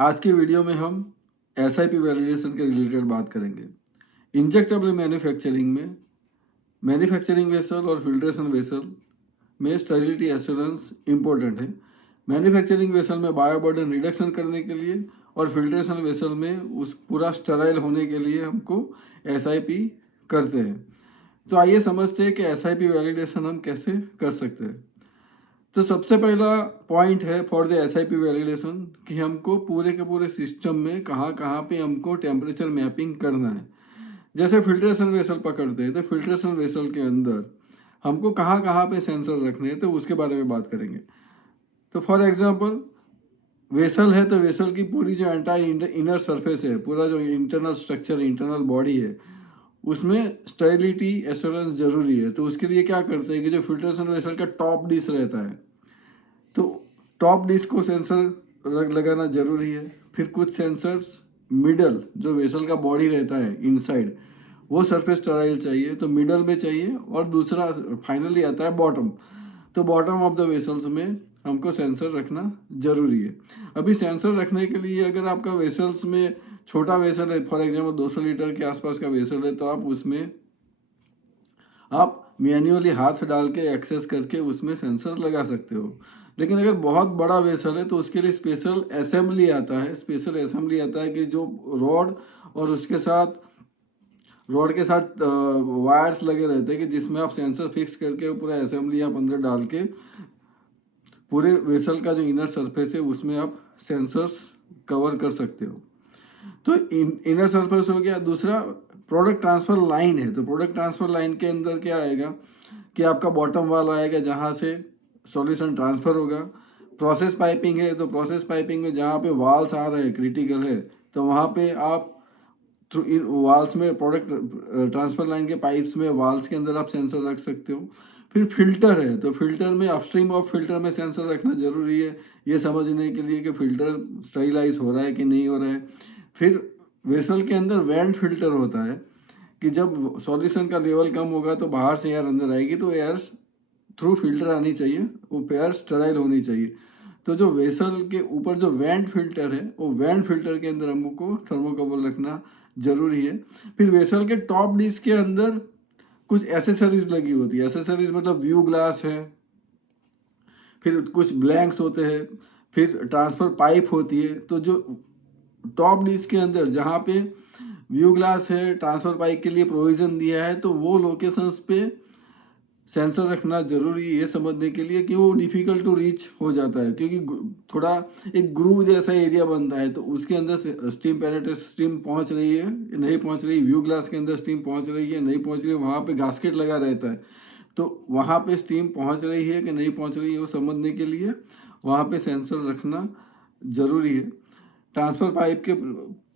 आज के वीडियो में हम एसआईपी वैलिडेशन के रिलेटेड बात करेंगे। इंजेक्टेबल मैन्युफैक्चरिंग में मैन्युफैक्चरिंग वेसल और फिल्ट्रेशन वेसल में स्टेरिलिटी एश्योरेंस इम्पोर्टेंट है। मैन्युफैक्चरिंग वेसल में बायोबर्डन रिडक्शन करने के लिए और फिल्ट्रेशन वेसल में उस पूरा स्टेराइल होने के लिए हमको एसआईपी करते हैं। तो आइए समझते हैं कि एसआईपी वैलिडेशन हम कैसे कर सकते हैं। तो सबसे पहला पॉइंट है फॉर द एसआईपी वैलिडेशन कि हमको पूरे के पूरे सिस्टम में कहाँ कहाँ पे हमको टेम्परेचर मैपिंग करना है। जैसे फिल्ट्रेशन वेसल पकड़ते हैं तो फिल्ट्रेशन वेसल के अंदर हमको कहाँ कहाँ पे सेंसर रखने हैं तो उसके बारे में बात करेंगे। तो फॉर एग्जांपल वेसल है तो वेसल की पूरी जो एंटायर इनर सरफेस है, पूरा जो इंटरनल स्ट्रक्चर इंटरनल बॉडी है, उसमें स्टेरिलिटी एश्योरेंस जरूरी है। तो उसके लिए क्या करते हैं कि जो फिल्ट्रेशन वेसल का टॉप डिश रहता है तो टॉप डिश को सेंसर लगाना जरूरी है। फिर कुछ सेंसर्स मिडल जो वेसल का बॉडी रहता है इनसाइड वो सरफेस स्टेराइल चाहिए तो मिडल में चाहिए, और दूसरा फाइनली आता है बॉटम। तो बॉटम ऑफ द वेसल्स में हमको सेंसर रखना जरूरी है। अभी सेंसर रखने के लिए अगर आपका वेसल्स में छोटा वेसल है, फॉर एग्जांपल 200 लीटर के आसपास का वेसल है, तो आप उसमें आप मैन्युअली हाथ डाल के एक्सेस करके उसमें सेंसर लगा सकते हो। लेकिन अगर बहुत बड़ा वेसल है तो उसके लिए स्पेशल असेंबली आता है कि जो रॉड और उसके साथ वायर्स लगे रहते हैं कि जिसमें आप सेंसर फिक्स करके पूरा असेंबली आप अंदर डाल के पूरे वेसल का जो इनर सरफेस है उसमें आप सेंसर्स कवर कर सकते हो। तो इनर सरफेस हो गया। दूसरा प्रोडक्ट ट्रांसफर लाइन है। तो प्रोडक्ट ट्रांसफर लाइन के अंदर क्या आएगा कि आपका बॉटम वाल आएगा जहाँ से सॉल्यूशन ट्रांसफर होगा। प्रोसेस पाइपिंग है तो प्रोसेस पाइपिंग में जहाँ पे वाल्स आ रहे हैं क्रिटिकल है तो वहाँ पे आप थ्रू इन वाल्स में प्रोडक्ट ट्रांसफर लाइन के पाइप्स में वाल्स के अंदर आप सेंसर रख सकते हो। फिर फिल्टर है तो फिल्टर में अपस्ट्रीम ऑफ फिल्टर में सेंसर रखना जरूरी है ये समझने के लिए कि फिल्टर स्टरीलाइज हो रहा है कि नहीं हो रहा है। फिर वेसल के अंदर वेंट फिल्टर होता है कि जब सॉल्यूशन का लेवल कम होगा तो बाहर से एयर अंदर आएगी तो एयर थ्रू फिल्टर आनी चाहिए, वो एयर स्टेराइल होनी चाहिए। तो जो वेसल के ऊपर जो वेंट फिल्टर है वो वेंट फिल्टर के अंदर हमको थर्मोकपल रखना जरूरी है। फिर वेसल के टॉप डिश के अंदर कुछ एसेसरीज लगी होती है। एसेसरीज मतलब व्यू ग्लास है, फिर कुछ ब्लैंक्स होते हैं, फिर ट्रांसफर पाइप होती है। तो जो टॉप डिश के अंदर जहाँ पे व्यू ग्लास है ट्रांसफर पाइप के लिए प्रोविजन दिया है तो वो लोकेशंस पे सेंसर रखना जरूरी है ये समझने के लिए कि वो डिफिकल्ट टू रीच हो जाता है, क्योंकि थोड़ा एक ग्रूव जैसा एरिया बनता है तो उसके अंदर से स्टीम पहुंच रही है नहीं पहुंच रही, व्यू ग्लास के अंदर स्टीम पहुंच रही है नहीं पहुंच रही है, वहाँ पे गास्केट लगा रहता है तो वहाँ पे स्टीम पहुंच रही है कि नहीं पहुंच रही है वो समझने के लिए वहाँ पे सेंसर रखना जरूरी है। ट्रांसफर पाइप के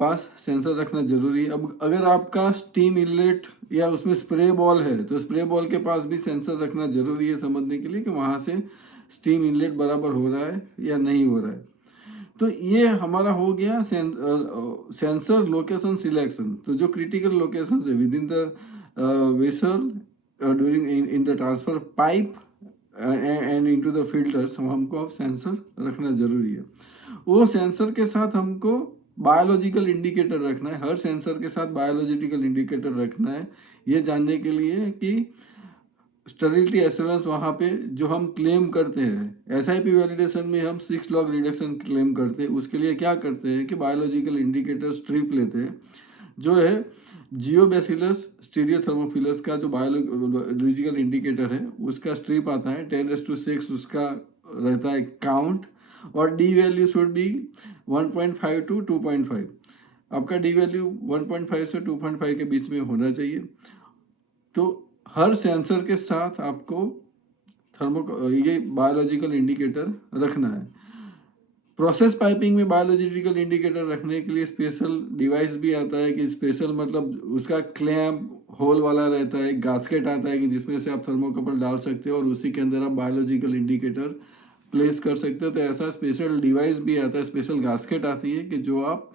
पास सेंसर रखना जरूरी है। अब अगर आपका स्टीम इनलेट या उसमें स्प्रे बॉल है तो स्प्रे बॉल के पास भी सेंसर रखना जरूरी है समझने के लिए कि वहाँ से स्टीम इनलेट बराबर हो रहा है या नहीं हो रहा है। तो ये हमारा हो गया सेंसर लोकेशन सिलेक्शन। तो जो क्रिटिकल लोकेशन है with in the vessel during in the transfer pipe and into the filters हमको अब सेंसर रखना जरूरी है। वो सेंसर के साथ हमको बायोलॉजिकल इंडिकेटर रखना है। हर सेंसर के साथ बायोलॉजिकल इंडिकेटर रखना है ये जानने के लिए कि स्टेरिलिटी एश्योरेंस वहाँ पे जो हम क्लेम करते हैं एसआईपी वैलिडेशन में हम 6 लॉग रिडक्शन क्लेम करते हैं। उसके लिए क्या करते हैं कि बायोलॉजिकल इंडिकेटर स्ट्रिप लेते हैं जो है जियोबैसिलस स्टीरियोथर्मोफिलस का जो बायोलॉजिकल इंडिकेटर है उसका स्ट्रिप आता है 10⁶ उसका रहता है काउंट, और D value should be 1.5 to 2.5। आपका डी वैल्यू 1.5 से 2.5 के बीच में होना चाहिए। तो हर सेंसर के साथ आपको ये बायोलॉजिकल इंडिकेटर रखना है। प्रोसेस पाइपिंग में बायोलॉजिकल इंडिकेटर रखने के लिए स्पेशल डिवाइस भी आता है कि स्पेशल मतलब उसका क्लैंप होल वाला रहता है, गास्केट आता है कि जिसमें से आप थर्मोकपल डाल सकते हो और उसी के अंदर आप बायोलॉजिकल इंडिकेटर प्लेस कर सकते हो। तो ऐसा स्पेशल डिवाइस भी आता है, स्पेशल गास्केट आती है कि जो आप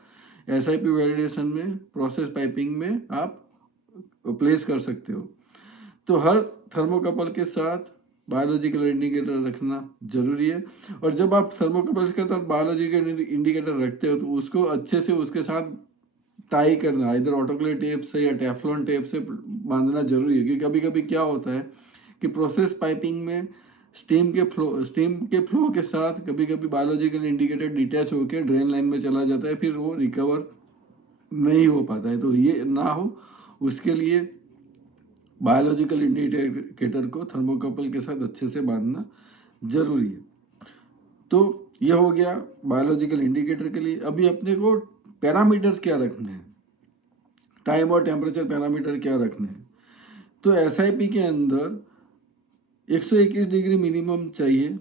एसआईपी वैलिडेशन में प्रोसेस पाइपिंग में आप प्लेस कर सकते हो। तो हर थर्मोकपल के साथ बायोलॉजिकल इंडिकेटर रखना जरूरी है। और जब आप थर्मोकपल्स के साथ बायोलॉजिकल इंडिकेटर रखते हो तो उसको अच्छे से उसके साथ टाई करना, इधर ऑटोक्लेव टेप से या टेफ्लॉन टेप से बांधना जरूरी है। क्योंकि कभी कभी क्या होता है कि प्रोसेस पाइपिंग में स्टीम के फ्लो के साथ कभी कभी बायोलॉजिकल इंडिकेटर डिटैच होकर ड्रेन लाइन में चला जाता है, फिर वो रिकवर नहीं हो पाता है। तो ये ना हो उसके लिए बायोलॉजिकल इंडिकेटर को थर्मोकपल के साथ अच्छे से बांधना जरूरी है। तो ये हो गया बायोलॉजिकल इंडिकेटर के लिए। अभी अपने को पैरामीटर्स क्या रखने हैं, टाइम और टेम्परेचर पैरामीटर क्या रखने हैं। तो एसआईपी के अंदर 121 डिग्री मिनिमम चाहिए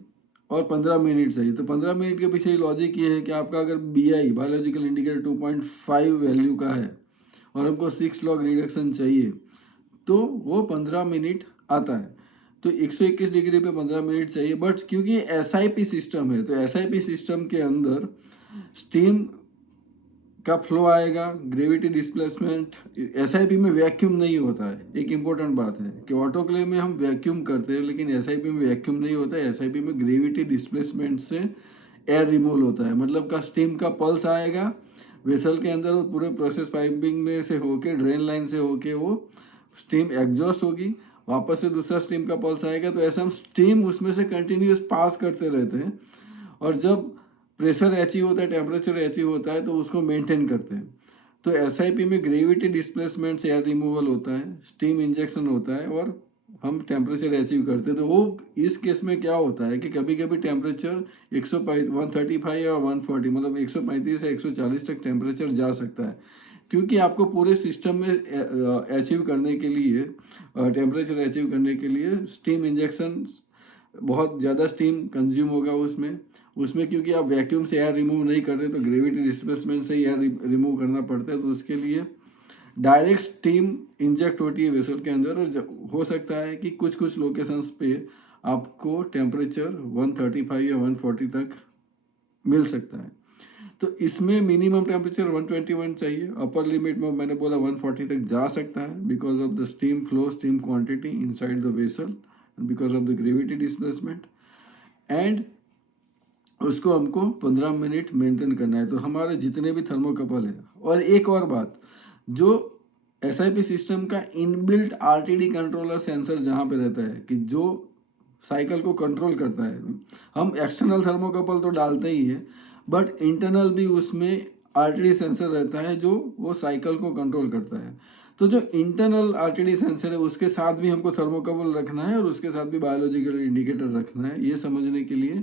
और 15 मिनट चाहिए। तो 15 मिनट के पीछे लॉजिक ये है कि आपका अगर BI बायोलॉजिकल इंडिकेटर 2.5 वैल्यू का है और हमको 6 लॉग रिडक्शन चाहिए तो वो 15 मिनट आता है। तो 121 डिग्री पे 15 मिनट चाहिए। बट क्योंकि SIP सिस्टम है तो SIP सिस्टम के अंदर स्टीम का फ्लो आएगा, ग्रेविटी डिस्प्लेसमेंट। SIP में वैक्यूम नहीं होता है, एक इम्पोर्टेंट बात है कि ऑटोक्लेव में हम वैक्यूम करते हैं लेकिन SIP में वैक्यूम नहीं होता है। SIP में ग्रेविटी डिस्प्लेसमेंट से एयर रिमूवल होता है, मतलब का स्टीम का पल्स आएगा वेसल के अंदर और पूरे प्रोसेस पाइपिंग में से होके ड्रेन लाइन से होके वो स्टीम एग्जॉस्ट होगी, वापस से दूसरा स्टीम का पल्स आएगा। तो ऐसे हम स्टीम उसमें से कंटिन्यूस पास करते रहते हैं और जब प्रेशर अचीव होता है, टेम्परेचर अचीव होता है तो उसको मेंटेन करते हैं। तो SIP में ग्रेविटी डिस्प्लेसमेंट से एयर रिमूवल होता है, स्टीम इंजेक्शन होता है और हम टेम्परेचर अचीव करते हैं। तो वो इस केस में क्या होता है कि कभी कभी टेम्परेचर 135 या 140 मतलब 135 से 140 तक टेम्परेचर जा सकता है। क्योंकि आपको पूरे सिस्टम में अचीव करने के लिए, टेम्परेचर अचीव करने के लिए स्टीम इंजेक्शन बहुत ज़्यादा स्टीम कंज्यूम होगा उसमें क्योंकि आप वैक्यूम से एयर रिमूव नहीं कर रहे तो ग्रेविटी डिस्प्लेसमेंट से एयर रिमूव करना पड़ता है। तो उसके लिए डायरेक्ट स्टीम इंजेक्ट होती है वेसल के अंदर और हो सकता है कि कुछ लोकेशंस पे आपको टेम्परेचर 135 या 140 तक मिल सकता है। तो इसमें मिनिमम टेम्परेचर 121 चाहिए, अपर लिमिट में मैंने बोला 140 तक जा सकता है because of the steam flow, steam quantity inside the vessel, because of the gravity displacement. And उसको हमको 15 मिनट मेंटेन करना है। तो हमारे जितने भी थर्मोकपल है, और एक और बात, जो SIP सिस्टम का इनबिल्ट RTD कंट्रोलर सेंसर जहाँ पे रहता है कि जो साइकिल को कंट्रोल करता है, हम एक्सटर्नल थर्मोकपल तो डालते ही है बट इंटरनल भी उसमें RTD सेंसर रहता है जो वो साइकिल को कंट्रोल करता है। तो जो इंटरनल RTD सेंसर है उसके साथ भी हमको थर्मोकपल रखना है और उसके साथ भी बायोलॉजिकल इंडिकेटर रखना है, ये समझने के लिए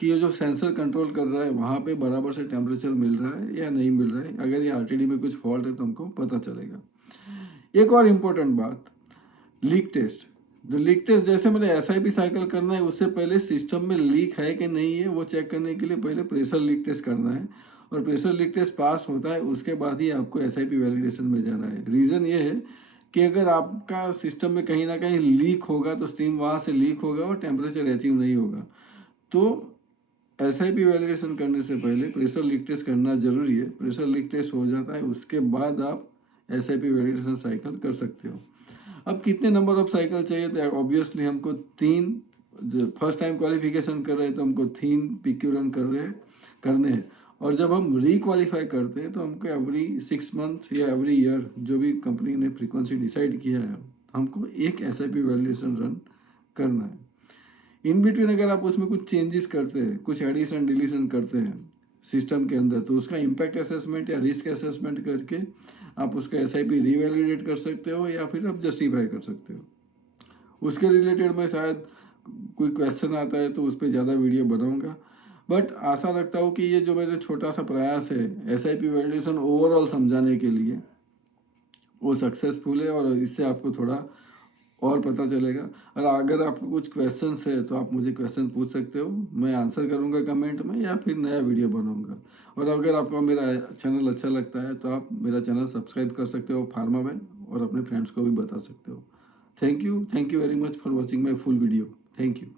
कि ये जो सेंसर कंट्रोल कर रहा है वहाँ पे बराबर से टेम्परेचर मिल रहा है या नहीं मिल रहा है। अगर ये RTD में कुछ फॉल्ट है तो हमको पता चलेगा। एक और इम्पोर्टेंट बात, लीक टेस्ट। जो लीक टेस्ट, जैसे मैंने SIP साइकिल करना है उससे पहले सिस्टम में लीक है कि नहीं है वो चेक करने के लिए पहले प्रेशर लीक टेस्ट करना है और प्रेशर लीक टेस्ट पास होता है उसके बाद ही आपको SIP वैलिडेशन में जाना है। रीज़न ये है कि अगर आपका सिस्टम में कहीं ना कहीं लीक होगा तो स्टीम वहाँ से लीक होगा और टेम्परेचर अचीव नहीं होगा। तो SIP वैलिडेशन करने से पहले प्रेशर लीक टेस्ट करना जरूरी है। प्रेशर लीक टेस्ट हो जाता है उसके बाद आप SIP वैलिडेशन साइकिल कर सकते हो। अब कितने नंबर ऑफ साइकिल चाहिए, तो ऑब्वियसली हमको 3, फर्स्ट टाइम क्वालिफिकेशन कर रहे हैं तो हमको 3 PQ रन करने हैं और जब हम रीक्वालिफाई करते हैं तो हमको एवरी 6 मंथ या एवरी ईयर जो भी कंपनी ने फ्रीक्वेंसी डिसाइड किया है हमको एक SIP वैलिडेशन रन करना है। इन बिटवीन अगर आप उसमें कुछ चेंजेस करते हैं, कुछ एडिशन डिलीशन करते हैं सिस्टम के अंदर तो उसका इम्पैक्ट असेसमेंट या रिस्क असेसमेंट करके आप उसका SIP रीवैलिडेट कर सकते हो या फिर आप जस्टिफाई कर सकते हो। उसके रिलेटेड में शायद कोई क्वेश्चन आता है तो उस पर ज़्यादा वीडियो बनाऊंगा, बट आशा रखता हूँ कि ये जो मेरा छोटा सा प्रयास है SIP वैलिडेशन ओवरऑल समझाने के लिए वो सक्सेसफुल है और इससे आपको थोड़ा और पता चलेगा। और अगर आपको कुछ क्वेश्चंस है तो आप मुझे क्वेश्चन पूछ सकते हो, मैं आंसर करूंगा कमेंट में या फिर नया वीडियो बनाऊंगा। और अगर आपको मेरा चैनल अच्छा लगता है तो आप मेरा चैनल सब्सक्राइब कर सकते हो फार्मावेन और अपने फ्रेंड्स को भी बता सकते हो। Thank you very much for watching my full video. Thank you.